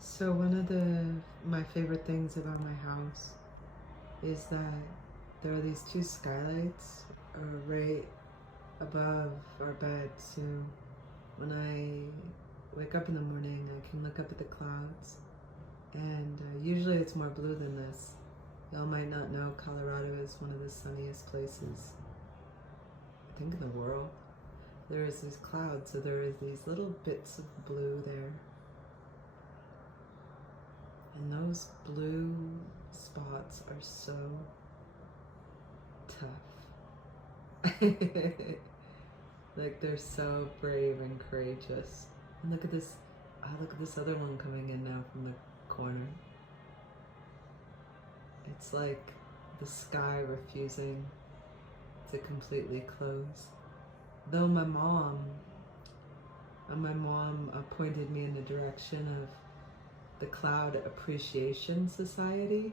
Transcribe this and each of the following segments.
So one of my favorite things about my house is that there are these two skylights right above our bed. So when I wake up in the morning, I can look up at the clouds, and usually it's more blue than this. Y'all might not know Colorado is one of the sunniest places, I think, in the world. There is these clouds, so there is these little bits of blue there. And those blue spots are so tough. Like, they're so brave and courageous. And look at this, look at this other one coming in now from the corner. It's like the sky refusing to completely close. Though my mom pointed me in the direction of the Cloud Appreciation Society.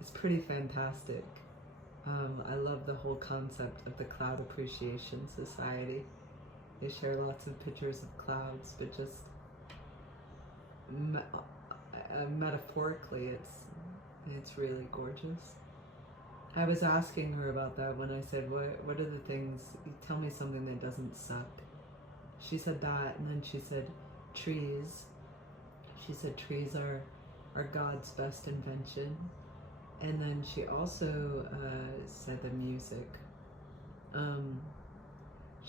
It's pretty fantastic. I love the whole concept of the Cloud Appreciation Society. They share lots of pictures of clouds, but just metaphorically, it's really gorgeous. I was asking her about that when I said, what are the things, tell me something that doesn't suck. She said that, and then she said trees. She said trees are God's best invention. And then she also said the music.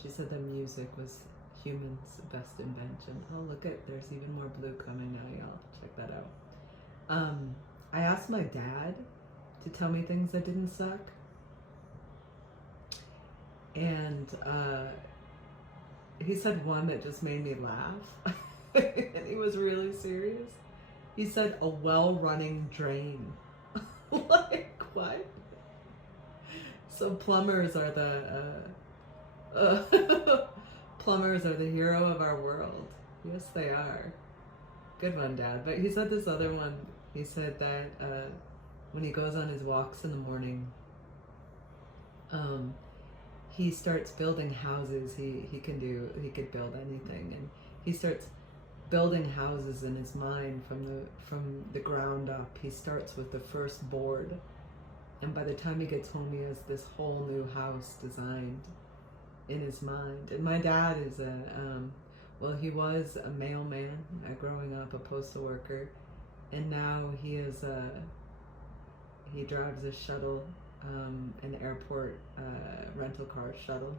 She said the music was humans' best invention. Oh, look at, there's even more blue coming now, y'all. Check that out. I asked my dad to tell me things that didn't suck. And he said one that just made me laugh. And he was really serious. He said a well-running drain. Like, what? So plumbers are plumbers are the hero of our world. Yes, they are. Good one, Dad. But he said this other one. He said that when he goes on his walks in the morning, he starts building houses. He could build anything, and he starts building houses in his mind from the ground up. He starts with the first board, and by the time he gets home, he has this whole new house designed in his mind. And my dad is he was a mailman growing up, a postal worker, and now he drives a shuttle, an airport rental car shuttle.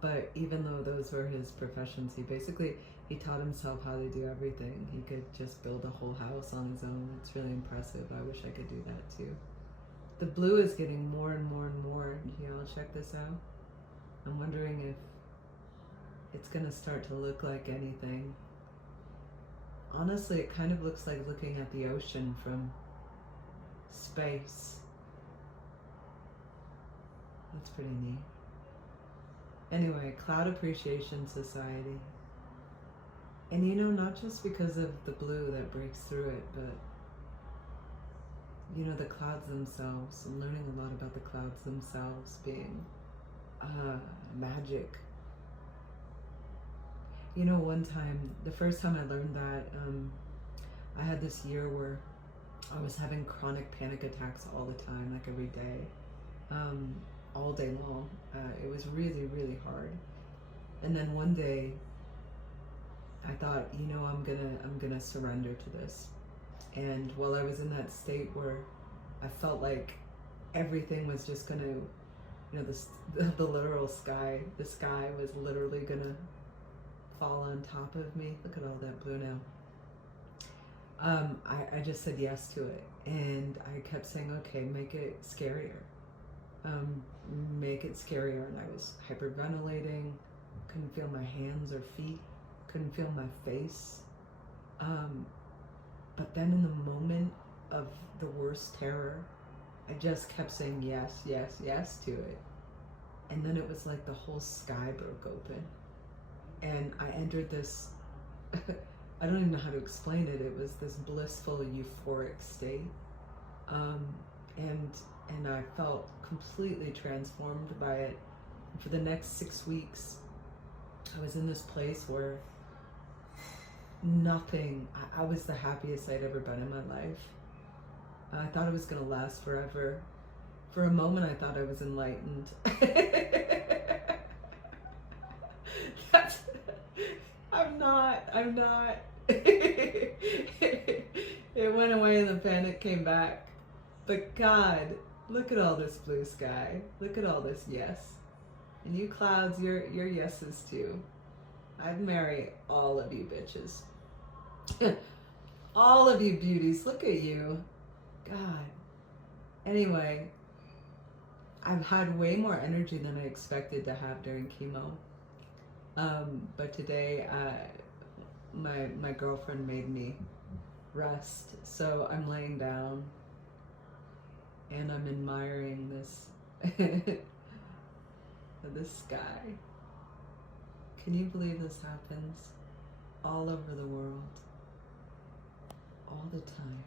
But even though those were his professions, he taught himself how to do everything. He could just build a whole house on his own. It's really impressive. I wish I could do that too. The blue is getting more and more and more. Y'all check this out. I'm wondering if it's gonna start to look like anything. Honestly, it kind of looks like looking at the ocean from space. That's pretty neat. Anyway, Cloud Appreciation Society. And not just because of the blue that breaks through it, but the clouds themselves, and learning a lot about the clouds themselves being magic. One time, the first time I learned that, I had this year where I was having chronic panic attacks all the time, like every day. All day long. It was really, really hard. And then one day I thought, I'm gonna surrender to this. And while I was in that state where I felt like everything was just gonna, the literal sky, the sky was literally gonna fall on top of me. Look at all that blue now. I just said yes to it, and I kept saying, okay, make it scarier. Make it scarier. And I was hyperventilating, couldn't feel my hands or feet, couldn't feel my face. But then in the moment of the worst terror, I just kept saying yes, yes, yes to it. And then it was like the whole sky broke open. And I entered this, I don't even know how to explain it. It was this blissful, euphoric state. And I felt completely transformed by it. And for the next 6 weeks, I was in this place where nothing. I was the happiest I'd ever been in my life. I thought it was going to last forever. For a moment, I thought I was enlightened. That's, I'm not. It went away and the panic came back. But God, look at all this blue sky. Look at all this yes. And you clouds, you're yeses too. I'd marry all of you bitches. All of you beauties. Look at you. God. Anyway, I've had way more energy than I expected to have during chemo. But today, my girlfriend made me rest, so I'm laying down and I'm admiring this this sky. Can you believe this happens all over the world, all the time?